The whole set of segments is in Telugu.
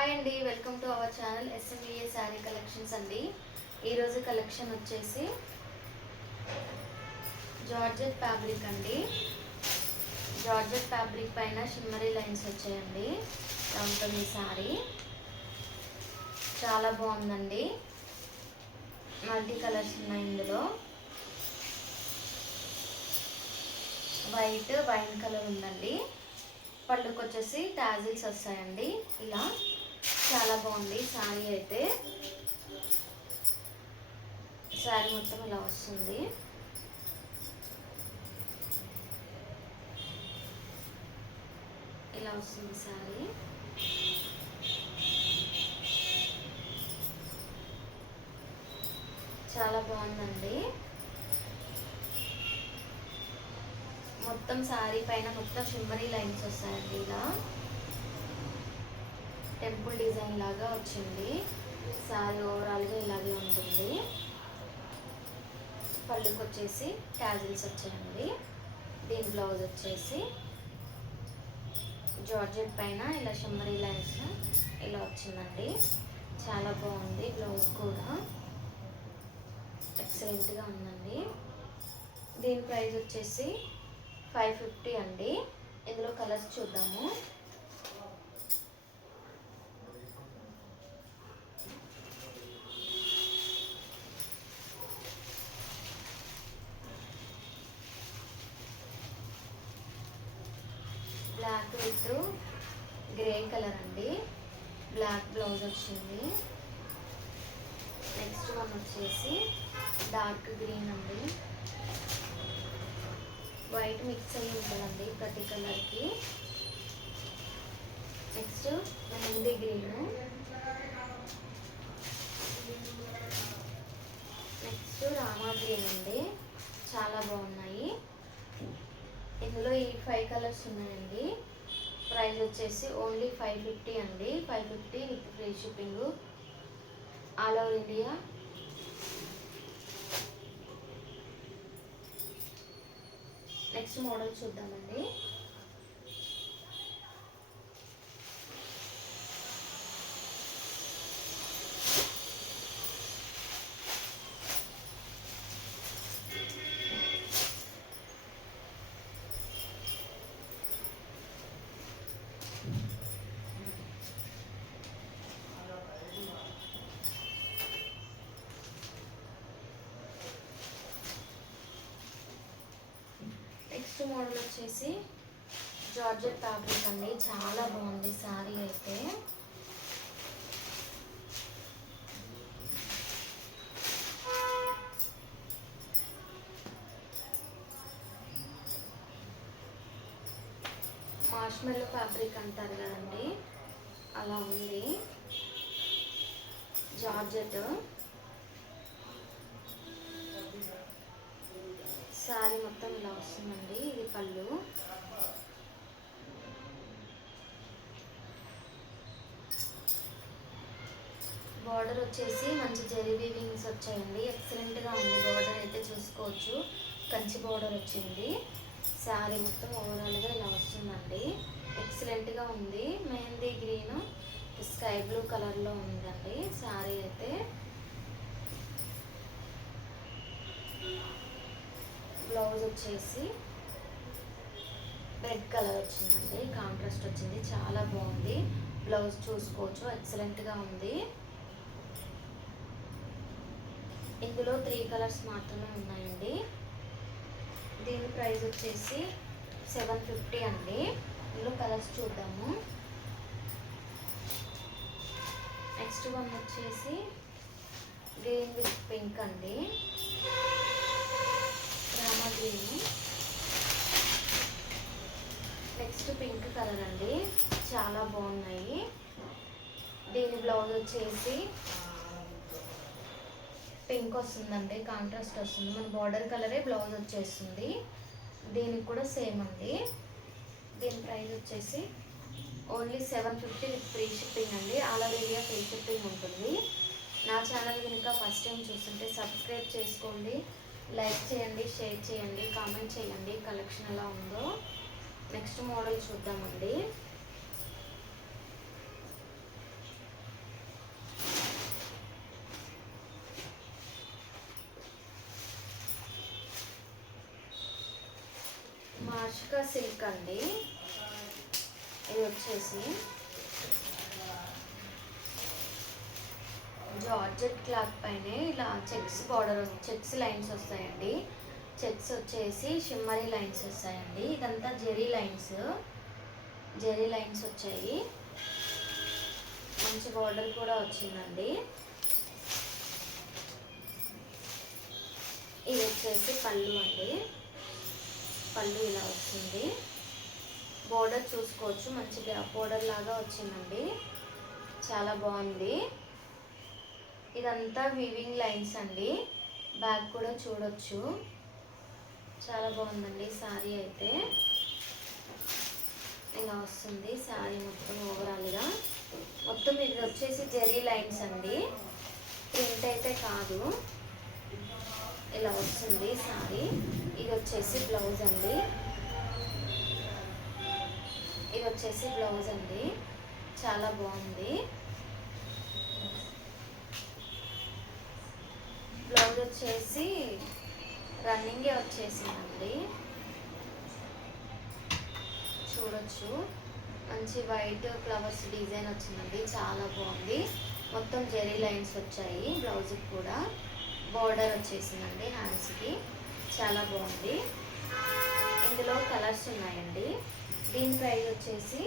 హాయ్ అండి, welcome to our channel SMEA sari collections అండి. ఈరోజు కలెక్షన్ వచ్చేసి జార్జెట్ ఫ్యాబ్రిక్ అండి. జార్జెట్ ఫ్యాబ్రిక్ పైన షిమ్మరీ లైన్స్ వచ్చాయండి. ఇలా ఉంటుంది శారీ, చాలా బాగుందండి. మల్టీ కలర్స్ ఉన్నాయి ఇందులో. వైన్ కలర్ ఉందండి. పళ్ళుకి వచ్చేసి టాజిల్స్ వస్తాయండి. ఇలా చాలా బాగుంది శారీ అయితే. శారీ మొత్తం ఇలా వస్తుంది. ఇలా వస్తుంది శారీ. చాలా బాగుందండి. మొత్తం శారీ పైన మొత్తం షిమ్మరీ లైన్స్ వస్తాయండి. ఇలా టెంపుల్ డిజైన్ లాగా వచ్చింది. శారీ ఓవరాల్గా ఇలాగే ఉంటుంది. పళ్ళుకి వచ్చేసి టాజిల్స్ వచ్చాయండి. దీని బ్లౌజ్ వచ్చేసి జార్జెట్ పైన ఇలా షిమ్మరీ లైన్స్ ఇలా వచ్చిందండి. చాలా బాగుంది. బ్లౌజ్ కూడా ఎక్సలెంట్గా ఉందండి. దీని ప్రైస్ వచ్చేసి 550 అండి. ఇందులో కలర్స్ చూద్దాము. బ్లాక్ విత్ గ్రే కలర్ అండి. బ్లాక్ బ్లౌజ్ వచ్చింది. నెక్స్ట్ వన్ వచ్చేసి డార్క్ గ్రీన్ అండి. వైట్ మిక్స్ అయ్యి ఉంటుందండి ప్రతి కలర్కి. Next mehndi green. Next Rama green అండి. చాలా బాగున్నాయి. ఇందులో ఈ 5 కలర్స్ ఉన్నాయండి. ప్రైస్ వచ్చేసి ఓన్లీ 550 అండి. 550 with free shipping all over India. Next model చూద్దామండి. నెక్స్ట్ మోడల్ వచ్చేసి జార్జెట్ ఫ్యాబ్రిక్ అండి. చాలా బాగుంది శారీ అయితే. మార్ష్మెల్లో ఫ్యాబ్రిక్ అంటారు కదండి, అలా ఉంది. జార్జెట్ శారీ మొత్తం ఇలా వస్తుందండి. ఇది పళ్ళు. బార్డర్ వచ్చేసి మంచి జరీ వీవింగ్స్ వచ్చాయండి. ఎక్సలెంట్గా ఉంది. బార్డర్ అయితే చూసుకోవచ్చు, కంచి బార్డర్ వచ్చింది. శారీ మొత్తం ఓవరాల్గా ఇలా వస్తుందండి. ఎక్సలెంట్గా ఉంది. మెహందీ గ్రీన్ స్కై బ్లూ కలర్లో ఉందండి శారీ అయితే. బ్లౌజ్ వచ్చేసి రెడ్ కలర్ వచ్చిందండి. కాంట్రాస్ట్ వచ్చింది. చాలా బాగుంది. బ్లౌజ్ చూసుకోవచ్చు, ఎక్సలెంట్గా ఉంది. ఇందులో 3 కలర్స్ మాత్రమే ఉన్నాయండి. దీని ప్రైస్ వచ్చేసి 750 అండి. ఇందులో కలర్స్ చూద్దాము. నెక్స్ట్ వన్ వచ్చేసి గ్రీన్ విత్ పింక్ అండి. Rama green. Next pink colour అండి. చాలా బాగున్నాయి. దీని బ్లౌజ్ వచ్చేసి పింక్ వస్తుందండి. కాంట్రాస్ట్ వస్తుంది. మన బార్డర్ కలరే బ్లౌజ్ వచ్చేస్తుంది. దీనికి కూడా సేమ్ అండి. దీని ప్రైస్ వచ్చేసి ఓన్లీ 750 విత్ ఫ్రీ షిప్పింగ్ అండి. All over India free shipping ఉంటుంది. నా ఛానల్ కనుక ఫస్ట్ టైం చూస్తుంటే సబ్స్క్రైబ్ చేసుకోండి, లైక్ చేయండి, షేర్ చేయండి, కామెంట్ చేయండి కలెక్షన్ ఎలా ఉందో. నెక్స్ట్ మోడల్ చూద్దామండి. మష్కా సిల్క్ అండి. ఇది వచ్చేసి జార్జెట్ క్లాత్ పైన ఇలా చెక్స్ బార్డర్, చెక్స్ లైన్స్ వస్తాయండి. చెక్స్ వచ్చేసి షిమ్మరీ లైన్స్ వస్తాయండి. ఇదంతా జెరీ లైన్స్ వచ్చాయి. మంచి బార్డర్ కూడా వచ్చిందండి. ఇది వచ్చేసి పళ్ళు అండి. పళ్ళు ఇలా వస్తుంది. బోర్డర్ చూసుకోవచ్చు, మంచిగా బోర్డర్ లాగా వచ్చిందండి. చాలా బాగుంది. ఇదంతా వీవింగ్ లైన్స్ అండి. బ్యాక్ కూడా చూడొచ్చు. చాలా బాగుందండి శారీ అయితే. ఇలా వస్తుంది శారీ మొత్తం ఓవరాల్గా. మొత్తం ఇది వచ్చేసి జెరీ లైన్స్ అండి, ప్రింట్ అయితే కాదు. ఇలా వస్తుంది శారీ. ఇది వచ్చేసి బ్లౌజ్ అండి. ఇది వచ్చేసి బ్లౌజ్ అండి. చాలా బాగుంది. బ్లౌజ్ వచ్చేసి రన్నింగే వచ్చేసిందండి. చూడొచ్చు, మంచి వైట్ ఫ్లవర్స్ డిజైన్ వచ్చిందండి. చాలా బాగుంది. మొత్తం జెరీ లైన్స్ వచ్చాయి. బ్లౌజ్కి కూడా బోర్డర్ వచ్చేసిందండి హ్యాండ్స్కి. చాలా బాగుంది. ఇందులో కలర్స్ ఉన్నాయండి. దీని ప్రైస్ వచ్చేసి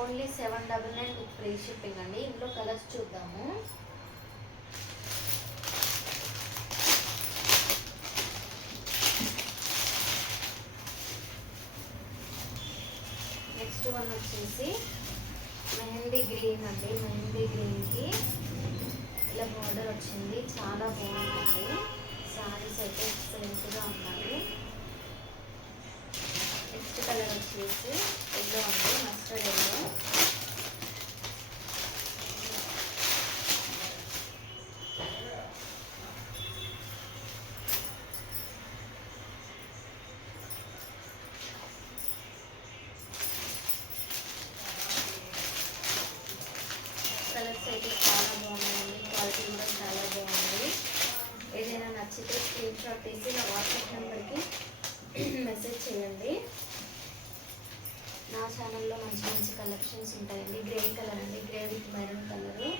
ఓన్లీ 799 విత్ ఫ్రీ షిప్పింగ్ అండి. ఇందులో కలర్స్ చూద్దాము. నెక్స్ట్ వన్ వచ్చేసి మెహందీ గ్రీన్ అండి. మెహందీ గ్రీన్కి ఇలా బార్డర్ వచ్చింది. చాలా బాగుందండి. శారీస్ అయితే ఎక్సలెంట్గా ఉన్నాయి. నెక్స్ట్ కలర్ వచ్చేసి ఎల్లో అండి, మస్టర్డ్ ఎల్లో. కలర్స్ అయితే చాలా బాగున్నాయండి. క్వాలిటీ కూడా చాలా బాగుంది. ఏదైనా నచ్చితే స్క్రీన్ షాట్ తీసి నా వాట్సాప్ నెంబర్కి మెసేజ్ చేయండి. నా ఛానల్లో మంచి మంచి కలెక్షన్స్ ఉంటాయండి. గ్రే కలర్ అండి, grey with maroon colour.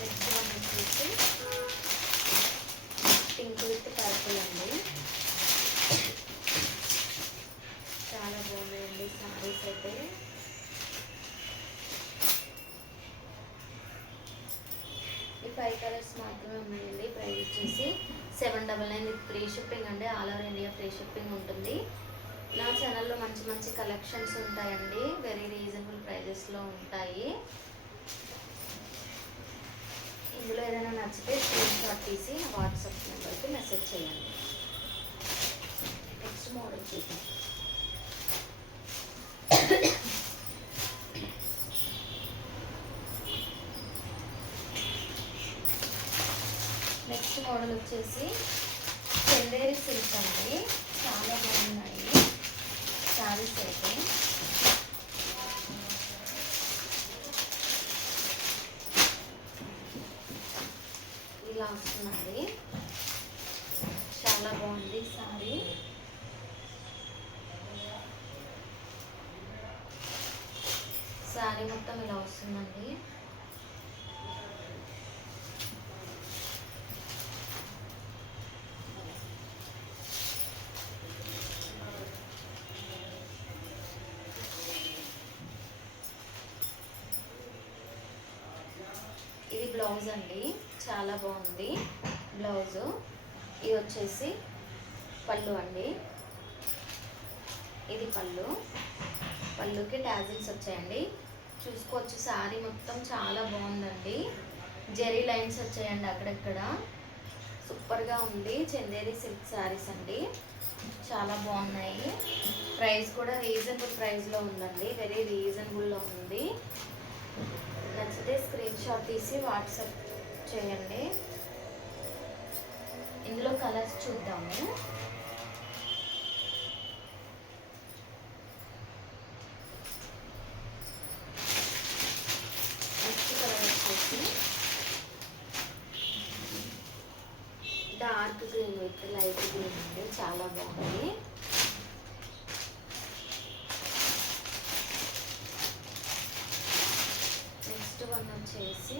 Next one వచ్చేసి పింక్ విత్ పర్పుల్ అండి. చాలా బాగున్నాయండి సారీస్ అయితే. ఈ 5 కలర్స్ మాత్రమే ఉన్నాయండి. ప్రైస్ వచ్చేసి 799 విత్ ఫ్రీ షిప్పింగ్ అండి. All over India free shipping ఉంటుంది. నా ఛానల్లో మంచి మంచి కలెక్షన్స్ ఉంటాయండి. వెరీ రీజనబుల్ ప్రైజెస్లో ఉంటాయి. ఇందులో ఏదైనా నచ్చితే స్క్రీన్ షాట్ తీసి వాట్సాప్ నెంబర్కి మెసేజ్ చేయండి. నెక్స్ట్ మోడల్ చూద్దాం. నెక్స్ట్ మోడల్ వచ్చేసి చందేరి సిల్క్ అండి. చాలా బాగున్నాయి శారీస్ అయితే. ఇలా వస్తుందండి. చాలా బాగుంది శారీ. శారీ మొత్తం ఇలా వస్తుందండి. ఇది బ్లౌజ్ అండి. చాలా బాగుంది బ్లౌజ్. ఇది వచ్చేసి పళ్ళు అండి. ఇది పళ్ళు. పళ్ళుకి టాజిల్స్ వచ్చాయండి. చూసుకోవచ్చు శారీ మొత్తం చాలా బాగుందండి. జెరీ లైన్స్ వచ్చాయండి అక్కడక్కడ. సూపర్గా ఉంది. చందేరి సిల్క్ శారీస్ అండి. చాలా బాగున్నాయి. ప్రైస్ కూడా రీజనబుల్ ప్రైస్లో ఉందండి. వెరీ రీజనబుల్లో ఉంది. నచ్చితే స్క్రీన్ షాట్ తీసి వాట్సాప్ చేయండి. ఇందులో కలర్స్ చూద్దాము. Dark green with light green అండి, చాలా బాగుంది. నెక్స్ట్ వన్ వచ్చేసి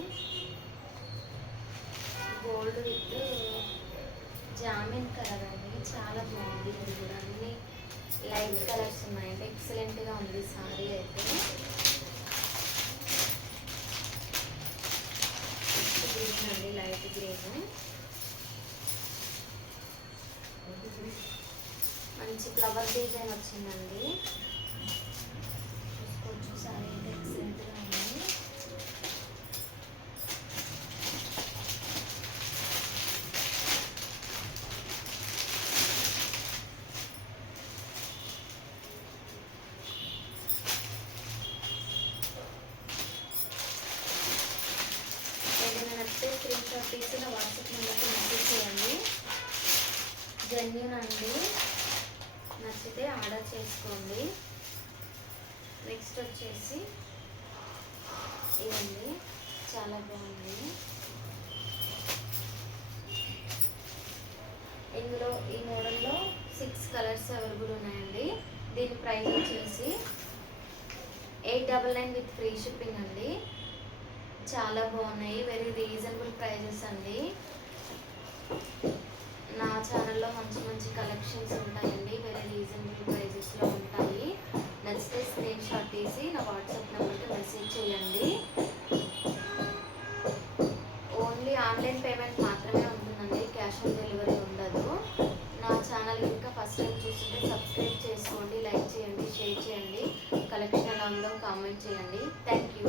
గోల్డ్ విత్ జామిన్ కలర్ అండి, చాలా బాగుంది. ఇది కూడా అన్ని లైట్ కలర్స్ ఉన్నాయండి, ఎక్సలెంట్గా ఉంది సారీ అయితే. గ్రీన్ అండి, లైట్ గ్రీన్, మంచి ఫ్లవర్ డిజైన్ వచ్చిందండి. చూసుకోవచ్చు, సారీ అయితే ఎక్సలెంట్గా ఉంది. ఏదైనా నచ్చితే స్క్రీన్ షాట్ తీసి నా వాట్సాప్ నెంబర్కి మెసేజ్ చేయండి. జెన్యూన్ అండి, నచ్చితే ఆర్డర్ చేసుకోండి. నెక్స్ట్ వచ్చేసి ఇదండి, చాలా బాగుంది. ఇందులో ఈ మోడల్లో 6 కలర్స్ అవైలబుల్ ఉన్నాయండి. దీని ప్రైస్ వచ్చేసి 899 విత్ ఫ్రీ షిప్పింగ్ అండి. చాలా బాగున్నాయి, వెరీ రీజనబుల్ ప్రైజెస్ అండి. నా ఛానల్లో మంచి మంచి కలెక్షన్స్ ఉంటాయండి, వెరీ రీజనబుల్ ప్రైజెస్లో ఉంటాయి. నచ్చితే స్క్రీన్ షాట్ తీసి నా వాట్సాప్ నెంబర్కి మెసేజ్ చేయండి. ఓన్లీ ఆన్లైన్ పేమెంట్ మాత్రమే ఉంటుందండి, క్యాష్ ఆన్ డెలివరీ ఉండదు. నా ఛానల్ ఇంకా ఫస్ట్ టైం చూస్తుంటే సబ్స్క్రైబ్ చేసుకోండి, లైక్ చేయండి, షేర్ చేయండి. కలెక్షన్ ఎలా ఉందో కామెంట్ చేయండి. Thank you.